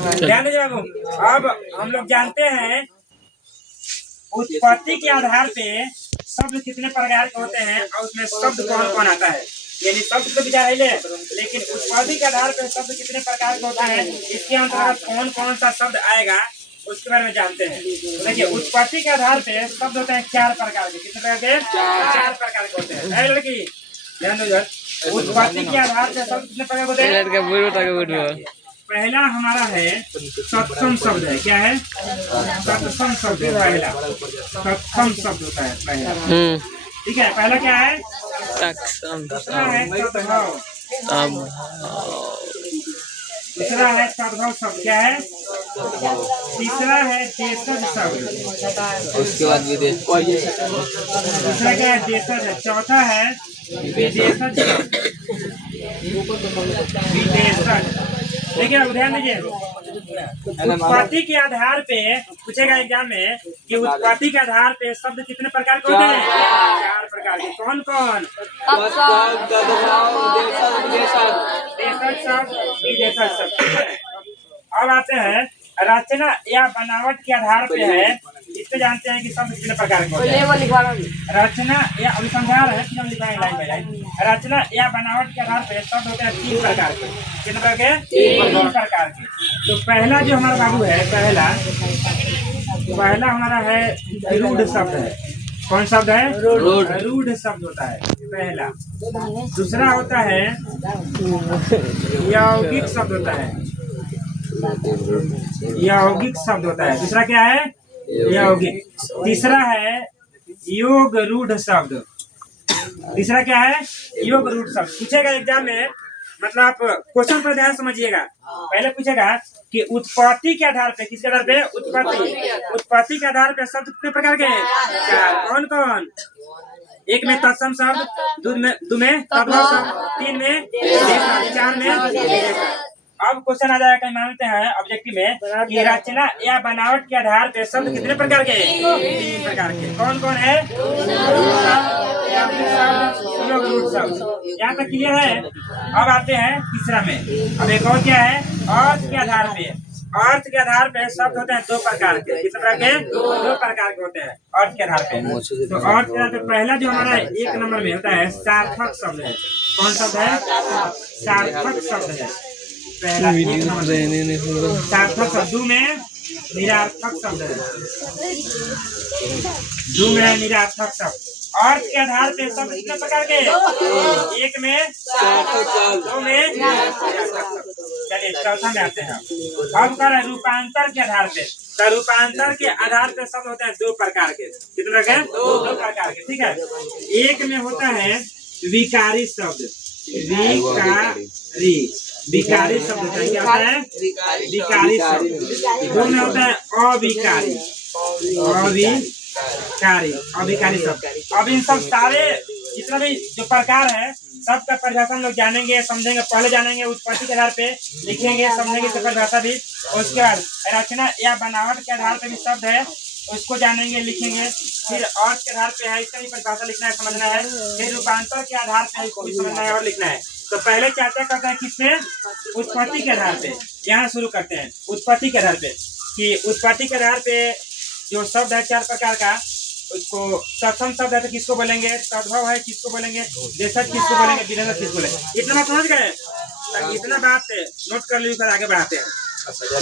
ध्यान दीजिए बाबू। अब हम लोग जानते हैं उत्पत्ति के आधार पे शब्द कितने प्रकार के होते हैं और उसमें शब्द कौन कौन आता है। यानी शब्द तो विचार है लेकिन उत्पत्ति के आधार पे शब्द कितने प्रकार के होता है, इसके अंतर्गत कौन कौन सा शब्द आएगा उसके बारे में जानते हैं। तो देखिए उत्पत्ति के आधार पे शब्द होते हैं 4 प्रकार के। कितने प्रकार के? 4 प्रकार के होते हैं। लड़की ध्यान दो। उत्पत्ति के आधार पे शब्द कितने प्रकार होते हैं? पहला हमारा है सत्सम शब्द है। क्या है? सत्सम शब्द है पहला। सत्सम शब्द होता है पहला। ठीक है, पहला क्या है? दूसरा है सद्भाव। दूसरा है सद्भाव शब्द। क्या है? तीसरा है देशज शब्द। उसके बाद दूसरा क्या है? देशज है। चौथा है विदेशज शब्द। विदेशज। देखिए ध्यान दीजिए, उत्पत्ति के आधार पे पूछेगा एग्जाम में कि उत्पत्ति के आधार पे शब्द कितने प्रकार के होते हैं? 4 प्रकार के। कौन कौन? देशज शब्द, विदेशज शब्द। अब आते हैं रचना या बनावट के आधार पे है। इससे जानते हैं कि शब्द कितने प्रकार के होते हैं। रचना या अभी समझा रहे हैं कि हम लिखाएंगे लाइन बाय लाइन। रचना या बनावट के आधार पे शब्द होते हैं 3 प्रकार के। कितने प्रकार के? 3 प्रकार के। तो पहला जो हमारा बाबू है, पहला हमारा है रूढ़ शब्द है। कौन शब्द है? रूढ़ शब्द होता है पहला। दूसरा होता है यौगिक शब्द होता है। यौगिक शब्द होता है। दूसरा क्या है? यौगिक। तीसरा है योग रूढ़ शब्द। तीसरा क्या है? योग रूढ़ शब्द। पूछेगा एग्जाम में, मतलब आप क्वेश्चन पर ध्यान समझिएगा। पहले पूछेगा कि उत्पत्ति के आधार पे, किसके आधार पे? उत्पत्ति के आधार पे शब्द कितने प्रकार के हैं? 4। कौन कौन? 1 में तत्सम शब्द, 2 में तद्भव शब्द, 3 में, 4 में। अब क्वेश्चन आ जाएगा, मानते हैं ऑब्जेक्टिव में कि रचना या बनावट के आधार पे शब्द कितने प्रकार के? 3 प्रकार के। कौन कौन है? योग रूढ़ शब्द। यहाँ तक क्लियर है। अब आते हैं तीसरा में। अब एक और क्या है? अर्थ के आधार पे। अर्थ के आधार पे शब्द होते हैं 2 प्रकार के। कितने प्रकार के? 2 प्रकार के होते हैं अर्थ के आधार पे। तो अर्थ के आधार पे पहला जो हमारा 1 नंबर में होता है सार्थक शब्द है। कौन शब्द है? सार्थक शब्द है पहला। सार्थक शब्द। 2 में निरार्थक शब्द है। 2 में निरार्थक शब्द। अर्थ के आधार पे शब्द कितने प्रकार के? 1 में, 2 में। चलिए चौथा में आते हैं। अब कर रूपांतर के आधार पे। तो रूपांतर के आधार पे शब्द होते हैं 2 प्रकार के। कितने प्रकार? 2 प्रकार के। ठीक है। 1 में होता है विकारी शब्द। विकारी शब्द होता है। क्या होता है? विकारी शब्द। 2 में होता है अविकारी शब्द। अब इन सब सारे जितना भी जो प्रकार है सबका परिभाषा हम लोग जानेंगे, समझेंगे। पहले जानेंगे उत्पत्ति के आधार पे, लिखेंगे, समझेंगे तो परिभाषा भी। उसके बाद रचना या बनावट के आधार पे भी शब्द है, उसको जानेंगे, लिखेंगे। फिर अर्थ के आधार पे है, इसका भी परिभाषा लिखना है, समझना है। फिर रूपांतर के आधार पे इसको भी समझना है और लिखना है। तो पहले चर्चा करते हैं किसमें? उत्पत्ति के आधार पे। यहाँ शुरू करते हैं उत्पत्ति के आधार पे कि उत्पत्ति के आधार पे जो शब्द है 4 प्रकार का, उसको सत्सम शब्द है तो किसको बोलेंगे? तद्भव है किसको बोलेंगे? देशज किसको बोलेंगे? विदेशज किसको बोलेंगे? इतना बात समझ गए? इतना बात नोट कर लीजिए, फिर आगे बढ़ाते हैं।